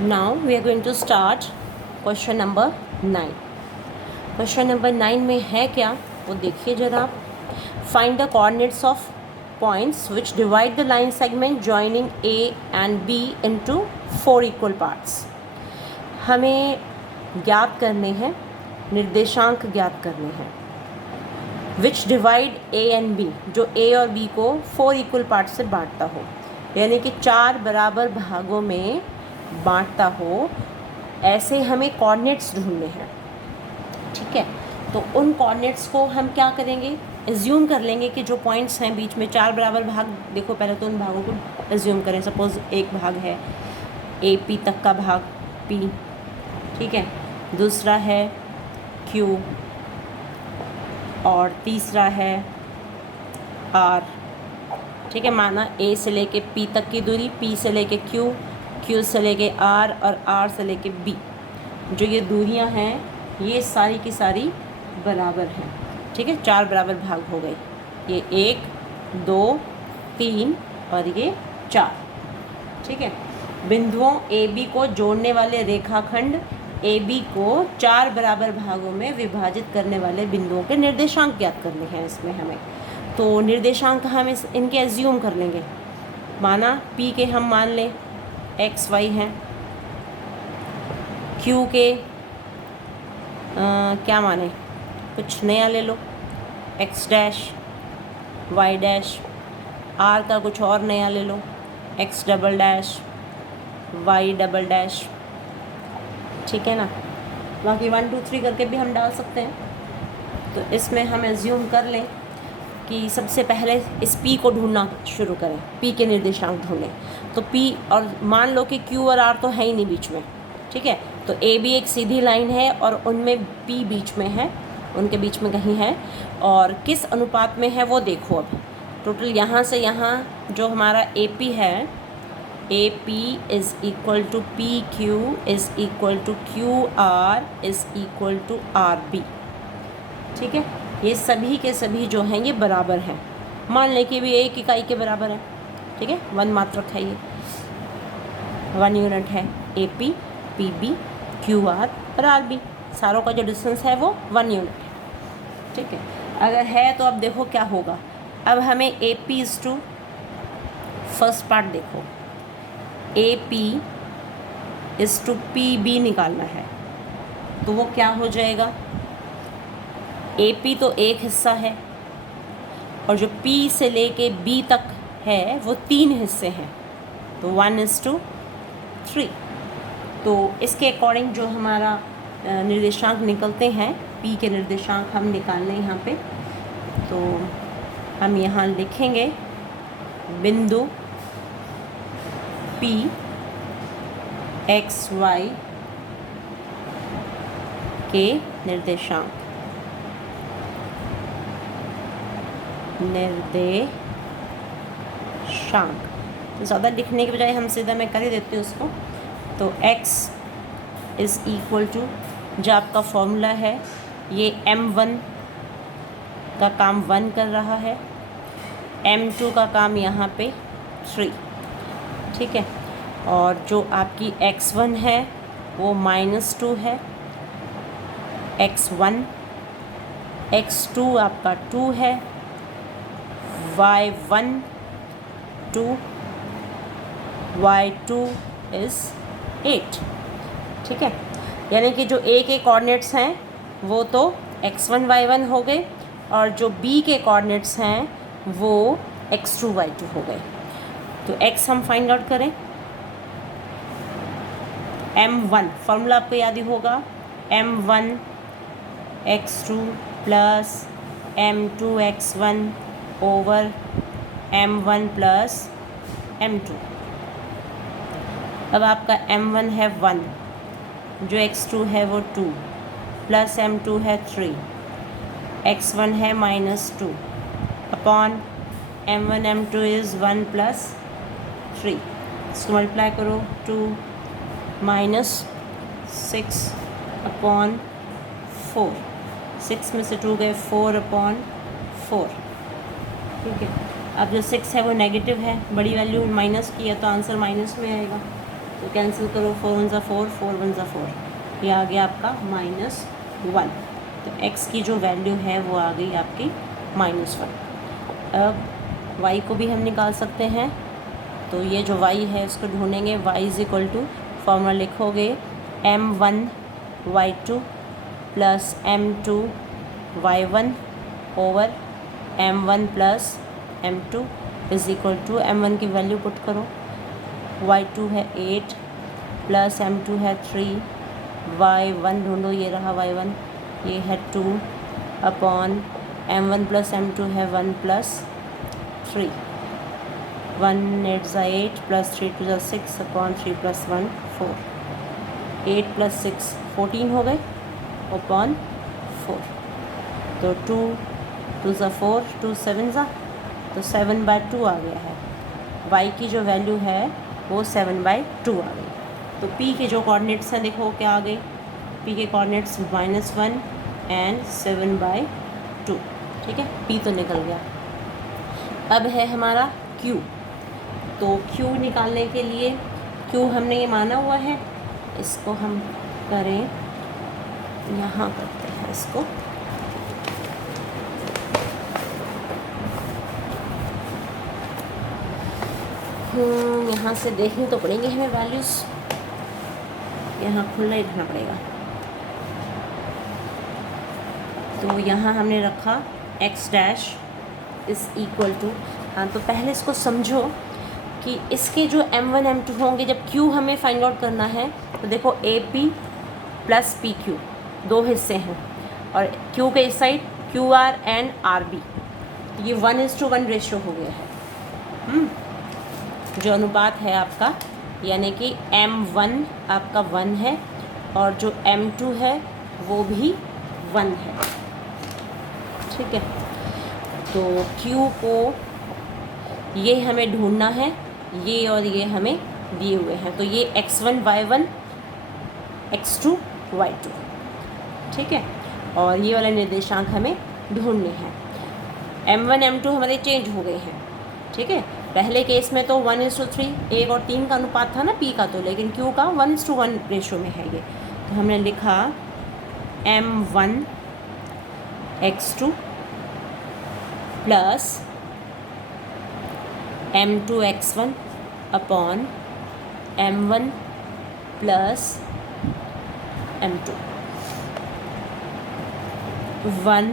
Now we are going to start question number 9। Question number 9 में है क्या वो देखिए जरा। Find the coordinates of points which divide the line segment joining A and B into 4 equal parts. हमें ज्ञात करने हैं, निर्देशांक ज्ञात करने हैं which divide A and B, जो ए और बी को 4 इक्वल पार्ट से बांटता हो, यानी कि 4 बराबर भागों में बांटता हो। ऐसे हमें कोऑर्डिनेट्स ढूंढने हैं, ठीक है। तो उन कोऑर्डिनेट्स को हम क्या करेंगे, एज्यूम कर लेंगे कि जो पॉइंट्स हैं बीच में 4 बराबर भाग, देखो पहले तो उन भागों को एज्यूम करें। सपोज़ एक भाग है ए पी तक का भाग पी, ठीक है, दूसरा है क्यू और तीसरा है आर, ठीक है। माना ए से लेके पी तक की दूरी, पी से लेके क्यू, क्यू से लेके आर और आर से लेके बी, जो ये दूरियां हैं ये सारी की सारी बराबर हैं, ठीक है। 4 बराबर भाग हो गए, ये 1 2 3 और ये 4, ठीक है। बिंदुओं ए बी को जोड़ने वाले रेखाखंड ए बी को 4 बराबर भागों में विभाजित करने वाले बिंदुओं के निर्देशांक ज्ञात करने हैं इसमें हमें। तो निर्देशांक हम इनके एज्यूम कर लेंगे। माना पी के हम मान लें एक्स वाई हैं, क्यू के क्या माने, कुछ नया ले लो, X dash Y dash, R का कुछ और नया ले लो, X double dash Y double dash, ठीक है ना। बाकी 1 2 3 करके भी हम डाल सकते हैं। तो इसमें हम एज्यूम कर लें कि सबसे पहले इस P को ढूंढना शुरू करें, P के निर्देशांक ढूंढें। तो P, और मान लो कि Q और R तो है ही नहीं बीच में, ठीक है। तो A भी एक सीधी लाइन है और उनमें P बीच में है, उनके बीच में कहीं है, और किस अनुपात में है वो देखो। अब टोटल यहाँ से यहाँ जो हमारा AP है, AP is equal to PQ is equal to QR is equal to RB, ठीक है। ये सभी के सभी जो हैं ये बराबर हैं। मान लें कि भी एक इकाई के बराबर है, ठीक है। 1 मात्रक है, ये 1 यूनिट है। AP PB QR और RB, सारों का जो डिस्टेंस है वो 1 यूनिट है, ठीक है। अगर है तो अब देखो क्या होगा। अब हमें AP is to first part देखो, AP इज़ टू PB निकालना है। तो वो क्या हो जाएगा, AP तो एक हिस्सा है और जो P से लेके B तक है वो 3 हिस्से हैं, तो 1:3। तो इसके अकॉर्डिंग जो हमारा निर्देशांक निकलते हैं, P के निर्देशांक हम निकाल लें यहाँ पे। तो हम यहाँ लिखेंगे बिंदु P x y के निर्देशांक तो ज़्यादा लिखने के बजाय हम सीधा मैं कर ही देती हूँ उसको। तो x इज़ इक्वल टू, जो आपका फॉर्मूला है ये m1 का काम 1 कर रहा है, m2 का काम यहाँ पे 3, ठीक है। और जो आपकी x1 है वो -2 है, x1 x2 आपका 2 है, y1 2, y2 इज़ 8, ठीक है। यानी कि जो A के कोऑर्डिनेट्स हैं वो तो x1 y1 हो गए और जो B के कोऑर्डिनेट्स हैं वो x2 y2 हो गए। तो x हम फाइंड आउट करें, m1 फार्मूला आपको याद ही होगा, m1 x2 plus m2 x1 over m1 plus m2। अब आपका m1 है 1, जो x2 है वो 2, प्लस m2 है 3, x1 है -2 upon m1 m2 is 1 plus 3। इसको मल्टीप्लाई करो, 2 -6 अपॉन 4, 6 में से 2 गए, 4 अपॉन 4, ठीक है। अब जो 6 है वो नेगेटिव है, बड़ी वैल्यू माइनस की है तो आंसर माइनस में आएगा। तो कैंसिल करो, 4 वन ज़ा 4, 4 वन ज़ा 4, ये आ गया आपका -1। तो x की जो वैल्यू है वो आ गई आपकी -1। अब y को भी हम निकाल सकते हैं। तो ये जो y है इसको ढूंढेंगे। y is equal to, formula लिखोगे m1 y2 plus m2 y1 over m1 plus m2 is equal to, m1 की वैल्यू पुट करो, y2 है 8 प्लस m2 है 3, y1 ढूंढो, ये रहा y1, ये है 2 अपॉन m1 प्लस m2 है 1 प्लस 3, 1 8 ज़ा 8 प्लस 3 2 ज़ा 6 अपॉन 3 प्लस 1 4, 8 प्लस 6 14 हो गए अपॉन 4। तो 2 2 ज़ा 4, 2 7 ज़ा, तो 7/2 आ गया है। y की जो वैल्यू है वो 7/2 आ गई। तो p के जो कोऑर्डिनेट्स हैं देखो क्या आ गए, p के कोऑर्डिनेट्स -1 एंड 7/2। ठीक है, p तो निकल गया। अब है हमारा q। तो q निकालने के लिए, q हमने ये माना हुआ है, इसको हम करें, यहाँ करते हैं इसको, यहाँ से देखनी तो पड़ेंगे हमें वैल्यूज़, यहाँ खुला ही रखना पड़ेगा। तो यहाँ हमने रखा x dash is equal to, हाँ तो पहले इसको समझो कि इसके जो m1 m2 होंगे, जब q हमें फाइंड आउट करना है तो देखो AP प्लस PQ दो हिस्से हैं, और q के इस साइड QR एंड RB, ये 1:1 रेशियो हो गया है। जो अनुपात है आपका, यानी कि m1 आपका 1 है और जो m2 है वो भी 1 है। ठीक है, तो q को ये हमें ढूंढना है, ये और ये हमें दिए हुए हैं, तो ये x1 y1 x2 y2। ठीक है, और ये वाले निर्देशांक हमें ढूंढने हैं। m1 m2 हमारे चेंज हो गए हैं। ठीक है, पहले केस में तो 1:3 1 और 3 का अनुपात था ना p का, तो लेकिन q का 1:1 रेशो में है ये। तो हमने लिखा m1 x2 plus m2 x1 upon m1 plus m2, 1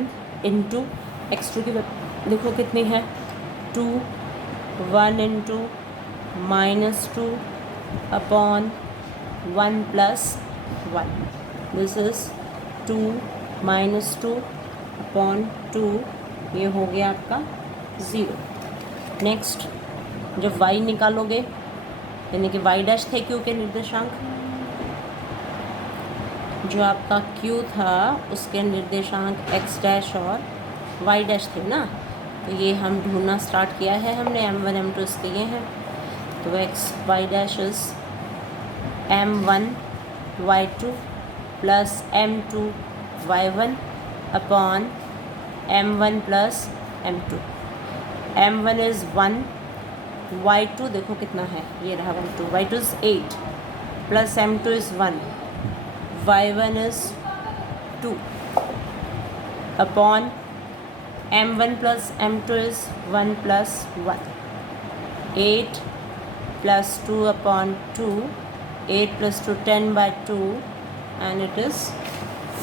into x2 की देखो कितनी है 2, 1 into -2 upon 1 plus 1, this is 2 -2 upon 2, ये हो गया आपका 0। नेक्स्ट जब y निकालोगे, यानी कि y डैश थे q के निर्देशांक, जो आपका q था उसके निर्देशांक x डैश और y डैश थे ना, तो ये हम ढूंढना स्टार्ट किया है हमने, m1 m2 इसके ये हैं। तो x y dash is m1 y2 plus m2 y1 upon m1 plus m2। m1 is 1, y2 देखो कितना है, ये रहा 1 2, y2 is 8 plus m2 is 1, y1 is 2 upon m1 plus m2 is 1 plus 1, 8 plus 2 upon 2, 8 plus 2 10/2 and it is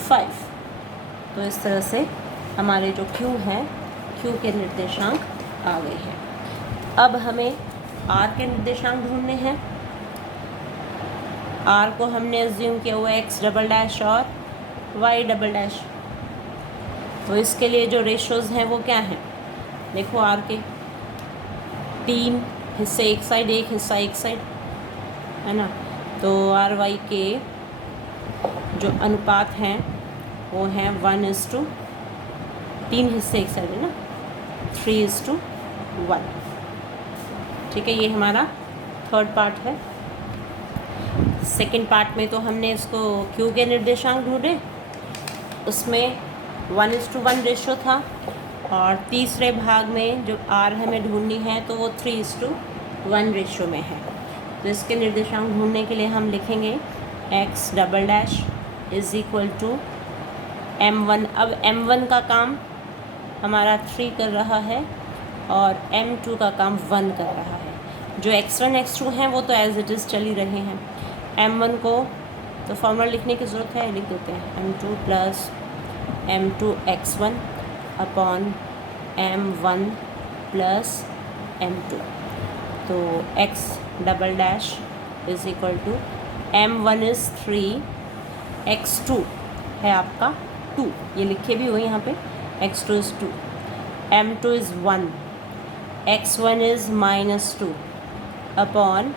5। तो इस तरह से हमारे जो q हैं, q के निर्देशांक आ गए हैं। अब हमें r के निर्देशांक ढूंढने हैं। r को हमने अज्यूम किया हुआ x डबल डैश और y डबल डैश। तो इसके लिए जो रेशोज़ हैं वो क्या हैं, देखो r के 3 हिस्से एक साइड, एक हिस्सा एक साइड, है ना। तो आर वाई के जो अनुपात हैं वो हैं 1:3, 3 हिस्से एक साइड है ना, 3:1। ठीक है, ये हमारा थर्ड पार्ट है। सेकंड पार्ट में तो हमने इसको क्यू के निर्देशांक ढूंढे, उसमें 1:1 रेशो था, और तीसरे भाग में जो आर हमें ढूंढनी है तो वो 3:1 रेशो में है। तो इसके निर्देशांक ढूंढने के लिए हम लिखेंगे x double dash is equal to m1। अब m1 का काम हमारा 3 कर रहा है और m2 का काम 1 कर रहा है। जो x1 x2 हैं वो तो एज इट इज़ चल ही रहे हैं। m1 को तो फॉर्मूला लिखने की ज़रूरत है, लिख देते हैं m2 plus m2 x1 upon m1 plus m2। तो x double dash is equal to m1 is 3, x2 है आपका 2, ये लिखे भी हुए यहाँ पे, x2 is 2, m2 is 1, x1 is -2 upon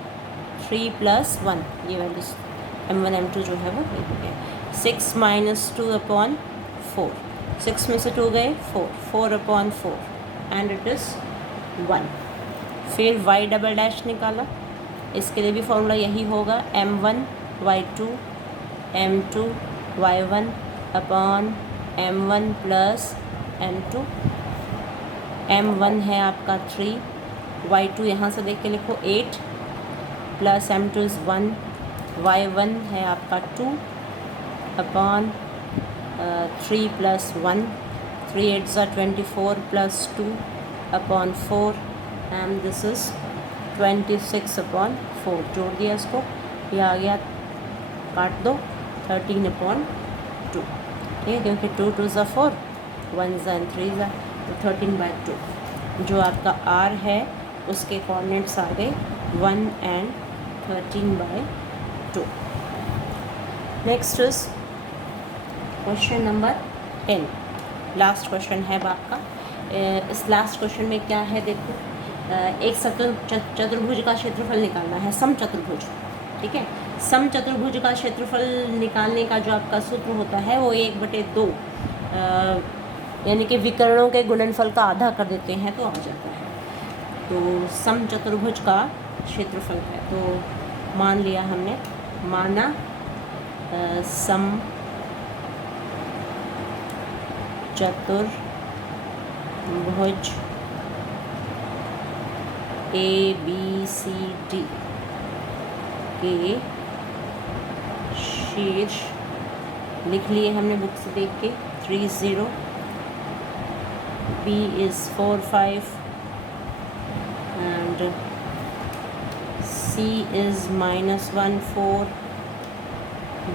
3 plus 1, ये वैल्यूज m1 m2 जो है वो ये हो गया। 6 -2 अपॉन 4, 6 में से 2 गए 4, 4 अपॉन 4 एंड इट इज़ 1। फिर y डबल डैश निकाला, इसके लिए भी फॉर्मूला यही होगा m1 y2 m2 y1 upon m1 plus m2। m1 है आपका 3, y2 यहाँ से देख के लिखो 8 प्लस m2 इज़ 1, y1 है आपका 2 अपॉन 3 प्लस 1, 3 8 ज़ा 24 plus 2 upon 4 and this is 26 upon 4। जोड़ दिया इसको, ये आ गया, काट दो 13 अपॉन 2, ठीक है, क्योंकि 2 2 ज़ा 4, 1 ज़ा 3 ज़ा, तो 13/2। जो आपका r है उसके कोऑर्डिनेट्स आ गए 1 and 13/2। Next is question number 10, last question है आपका। इस लास्ट क्वेश्चन में क्या है देखो, एक चतुर्भुज का क्षेत्रफल निकालना है, सम चतुर्भुज, ठीक है। सम चतुर्भुज का क्षेत्रफल निकालने का जो आपका सूत्र होता है वो 1/2 यानी कि विकर्णों के गुणनफल का आधा कर देते हैं तो आ जाता है। तो सम चतुर्भुज का क्षेत्रफल है, तो मान लिया हमने, माना सम चतुर्भुज ABCD के शीर्ष लिख लिए हमने बुक से देख के 3 0, B is 4 5 and C is -1 4,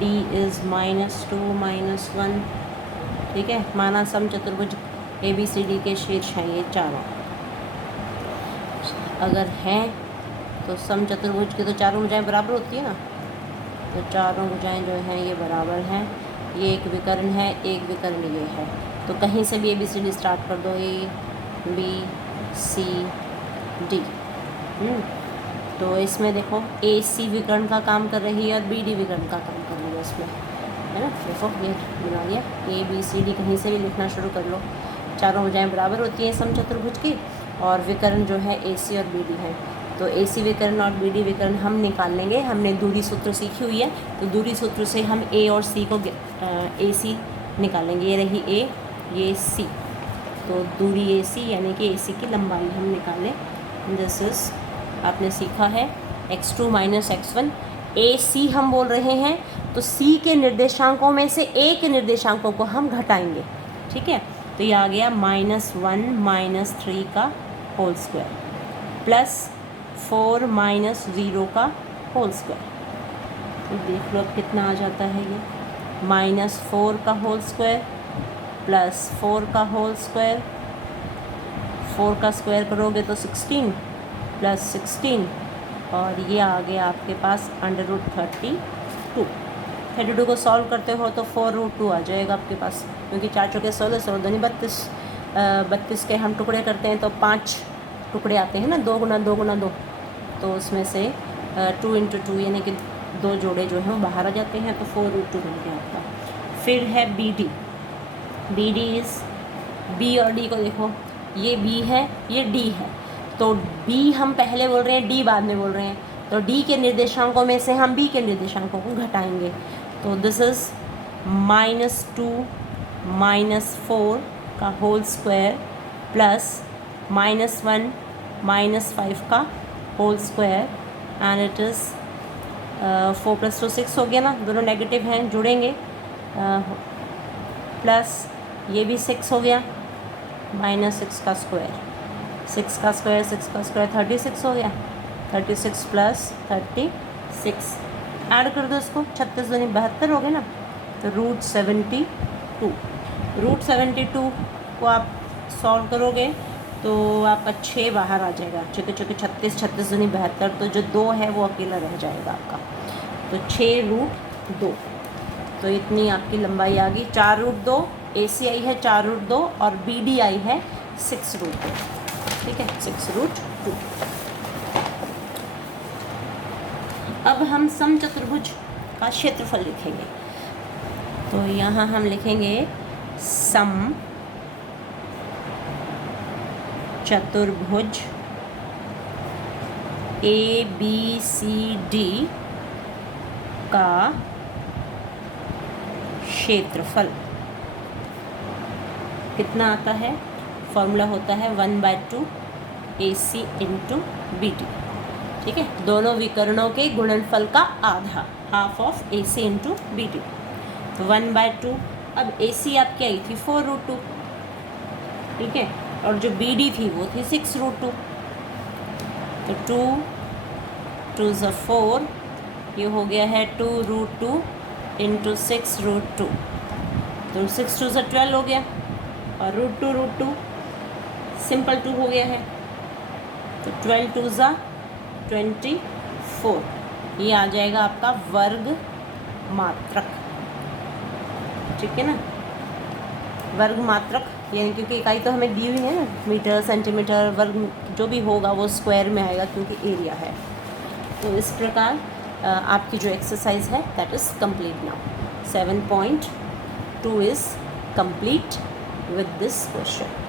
D is -2 -1, ठीक है। माना सम चतुर्भुज ABCD के शीर्ष हैं ये चारों। अगर हैं तो सम चतुर्भुज की तो चारों भुजाएं बराबर होती है ना, तो चारों भुजाएं जो हैं ये बराबर हैं। ये एक विकर्ण है, एक विकर्ण ये है, तो कहीं से भी ABCD स्टार्ट कर दो, ABCD। तो इसमें देखो AC विकर्ण का काम कर रही है और BD विकर्ण का काम कर रही है इसमें, है ना। देखो ये बना दिया, ABCD कहीं से भी लिखना शुरू कर लो। चारों भुजाएं बराबर होती हैं सम चतुर्भुज की, और विकर्ण जो है AC और BD है। तो AC विकर्ण और BD विकर्ण हम निकाल लेंगे। हमने दूरी सूत्र सीखी हुई है, तो दूरी सूत्र से हम A और C को AC निकालेंगे। ये रही A, ये C, तो दूरी AC यानी कि AC की लंबाई हम निकालें। दिस इज़ आपने सीखा है x2 - x1। AC हम बोल रहे हैं तो C के निर्देशांकों में से A के निर्देशांकों को हम घटाएंगे, ठीक है। तो ये आ गया -1 - 3 का होल स्क्वायर प्लस 4 - 0 का होल स्क्वायर। तो देख लो अब कितना आ जाता है ये, -4 का होल स्क्वायर प्लस 4 का होल स्क्वायर, 4 का स्क्वायर करोगे तो 16 प्लस 16, और ये आ गया आपके पास √32। 32 को सॉल्व करते हो तो 4√2 आ जाएगा आपके पास, क्योंकि 4 चौके 16, 16 दूनी 32, 32 के हम टुकड़े करते हैं तो 5 टुकड़े आते हैं ना, 2 × 2 × 2, तो उसमें से 2 × 2 यानी कि 2 जोड़े जो हैं वो बाहर आ जाते हैं, तो 4√2 बन गया आपका। फिर है BD इज़, B और D को देखो, ये B है, ये D है, तो B हम पहले बोल रहे हैं, D बाद में बोल रहे हैं, तो D के निर्देशांकों में से हम B के निर्देशांकों को घटाएंगे। तो दिस इज़ -2 - 4 का होल स्क्वायर प्लस -1 - 5 का whole square and it is 4 + 2 6 हो गया ना, दोनों नेगेटिव हैं, जुड़ेंगे, प्लस ये भी 6 हो गया, -6 का स्क्वायर, 6 का स्क्वायर 36 हो गया, 36 + 36 ऐड कर दो इसको, 36 दूनी 72 हो गए ना, तो √72 को आप सॉल्व करोगे तो आपका 6 बाहर आ जाएगा, चूँकि 36 दूनी 72, तो जो 2 है वो अकेला रह जाएगा आपका, तो 6√2, तो इतनी आपकी लंबाई आ गई। 4√2 ACI है 4√2 और BDI है 6√2, ठीक है, 6√2। अब हम समचतुर्भुज का क्षेत्रफल लिखेंगे, तो यहाँ हम लिखेंगे सम चतुर्भुज ABCD का क्षेत्रफल कितना आता है, फॉर्मूला होता है 1/2 AC × BD, ठीक है, दोनों विकर्णों के गुणनफल का आधा, हाफ ऑफ AC × BD, तो 1/2। अब AC आपकी आई थी 4√2, ठीक है, और जो BD थी वो थी 6√2, तो 2 × 4, ये हो गया है 2√2 × 6√2, तो 6 2 = 12 हो गया, और √2 सिंपल 2 हो गया है, तो 12 2 = 24, ये आ जाएगा आपका वर्ग मात्रक, ठीक है ना, वर्ग मात्रक, यानी क्योंकि इकाई तो हमें दी हुई है ना, मीटर सेंटीमीटर, वर्ग जो भी होगा वो स्क्वायर में आएगा क्योंकि एरिया है। तो इस प्रकार आपकी जो एक्सरसाइज है that is complete now. 7.2 is complete with this question.